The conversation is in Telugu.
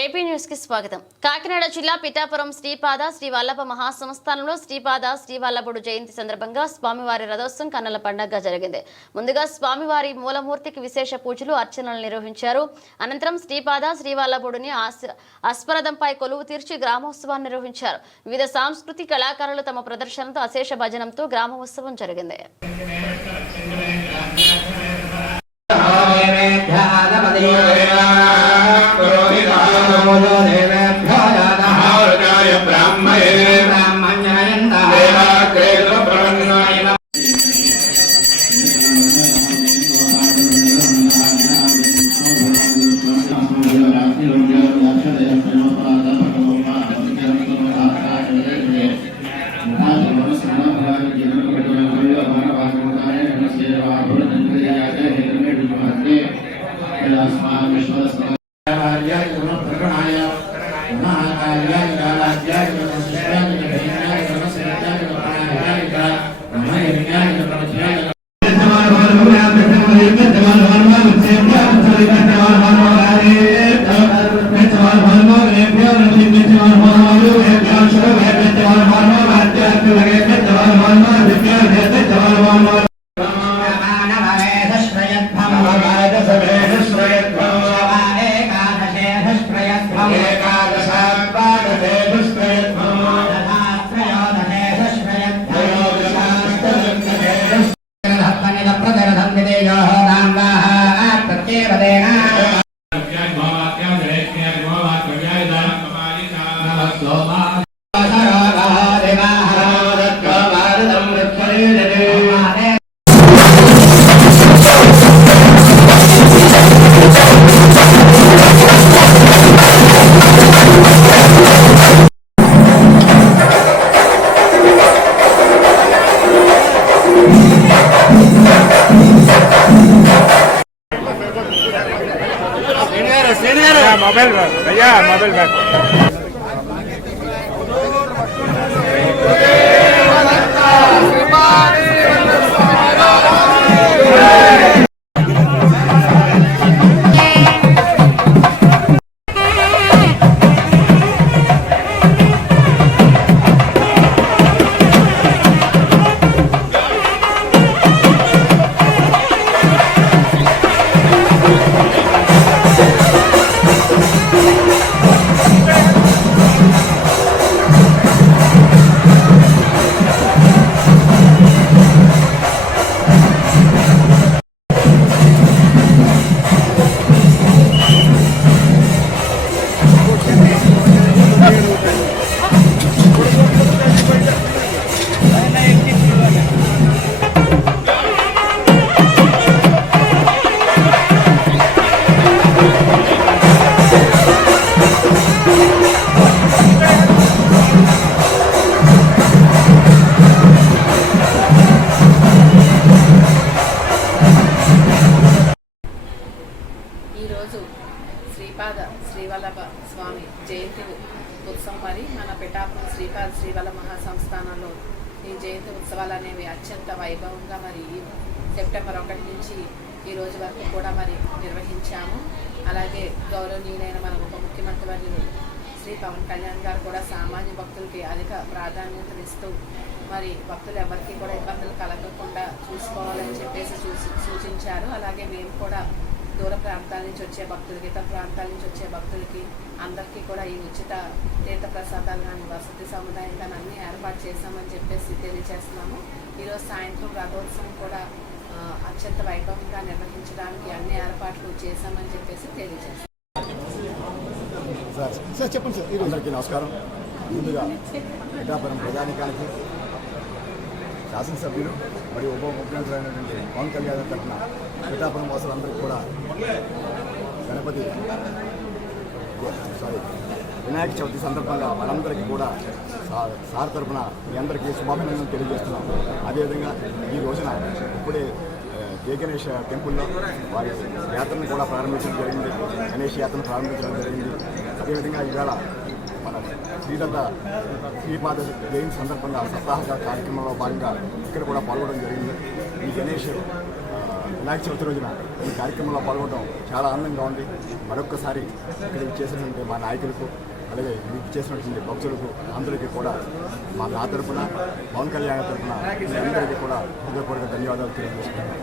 ఏపీ న్యూస్ కి స్వాగతం. కాకినాడ జిల్లా పిఠాపురం శ్రీపాద శ్రీ వల్లభ మహాసంస్థానంలో శ్రీపాద శ్రీ వల్లభుడు జయంతి సందర్భంగా స్వామివారి రథోత్సవం కన్నుల పండుగగా జరిగింది. ముందుగా స్వామివారి మూలమూర్తికి విశేష పూజలు అర్చనలు నిర్వహించారు. అనంతరం శ్రీపాద శ్రీ వల్లభుడిని అశ్వరథంపై కొలువు తీర్చి గ్రామోత్సవాన్ని నిర్వహించారు. వివిధ సాంస్కృతిక కళాకారులు తమ ప్రదర్శనతో అశేష భజనంతో గ్రామోత్సవం జరిగింది. मोबाइल बैग శ్రీపాద శ్రీ వల్లభ స్వామి జయంతి ఉత్సవం మరి మన పిఠాపురం శ్రీపాద శ్రీ వల్లభ మహాసంస్థానంలో ఈ జయంతి ఉత్సవాలు అనేవి అత్యంత వైభవంగా మరి సెప్టెంబర్ 1 నుంచి ఈ రోజు వరకు కూడా మరి నిర్వహించాము. అలాగే గౌరవనీయులైన మన ఉప ముఖ్యమంత్రి వర్యులు శ్రీ పవన్ కళ్యాణ్ గారు కూడా సామాన్య భక్తులకి అధిక ప్రాధాన్యతనిస్తూ మరి భక్తులు ఎవరికి కూడా ఇబ్బందులు కలగకుండా చూసుకోవాలని చెప్పేసి సూచించారు. అలాగే మేము కూడా దూర ప్రాంతాల నుంచి వచ్చే భక్తులకి, ఇతర ప్రాంతాల నుంచి వచ్చే భక్తులకి అందరికీ కూడా ఈ ఉచిత తీర్థ ప్రసాదాలు కానీ వసతి సముదాయం కానీ అన్నీ ఏర్పాటు చేశామని చెప్పేసి తెలియజేస్తున్నాము. ఈరోజు సాయంత్రం రథోత్సవం కూడా అత్యంత వైభవంగా నిర్వహించడానికి అన్ని ఏర్పాట్లు చేశామని చెప్పేసి తెలియజేస్తాం. చెప్పండి సార్. అందరికీ నమస్కారం. ముందుగా పిఠాపురం ప్రజానికానికి శాసనసభ్యులు మరియు ఉప ముఖ్యమంత్రి అయినటువంటి పవన్ కళ్యాణ్ తరఫున పిఠాపురం వాసులందరికీ కూడా వినాయక చవితి సందర్భంగా మనందరికీ కూడా సార్ తరఫున మీ అందరికీ శుభాభినందనలు తెలియజేస్తున్నాం. అదేవిధంగా ఈ రోజున ఇప్పుడే గణేష్ టెంపుల్లో వారి యాత్రను కూడా ప్రారంభించడం జరిగింది. గణేష్ యాత్రను ప్రారంభించడం జరిగింది. అదేవిధంగా ఈవేళ మన శ్రీపాద జయంతి సందర్భంగా సప్తాహ కార్యక్రమంలో భాగంగా ఇక్కడ కూడా పాల్గొనడం జరిగింది. ఈ గణేష్ వినాయక చవితి రోజున ఈ కార్యక్రమంలో పాల్గొనడం చాలా ఆనందంగా ఉంది. మరొక్కసారి ఇక్కడికి చేసినటువంటి మా నాయకులకు, అలాగే వీటి చేసినటువంటి భక్తులకు అందరికీ కూడా నా తరపున, పవన్ కళ్యాణ్ తరపున అందరికీ కూడా హృదయపూర్వక ధన్యవాదాలు తెలియజేస్తున్నాను.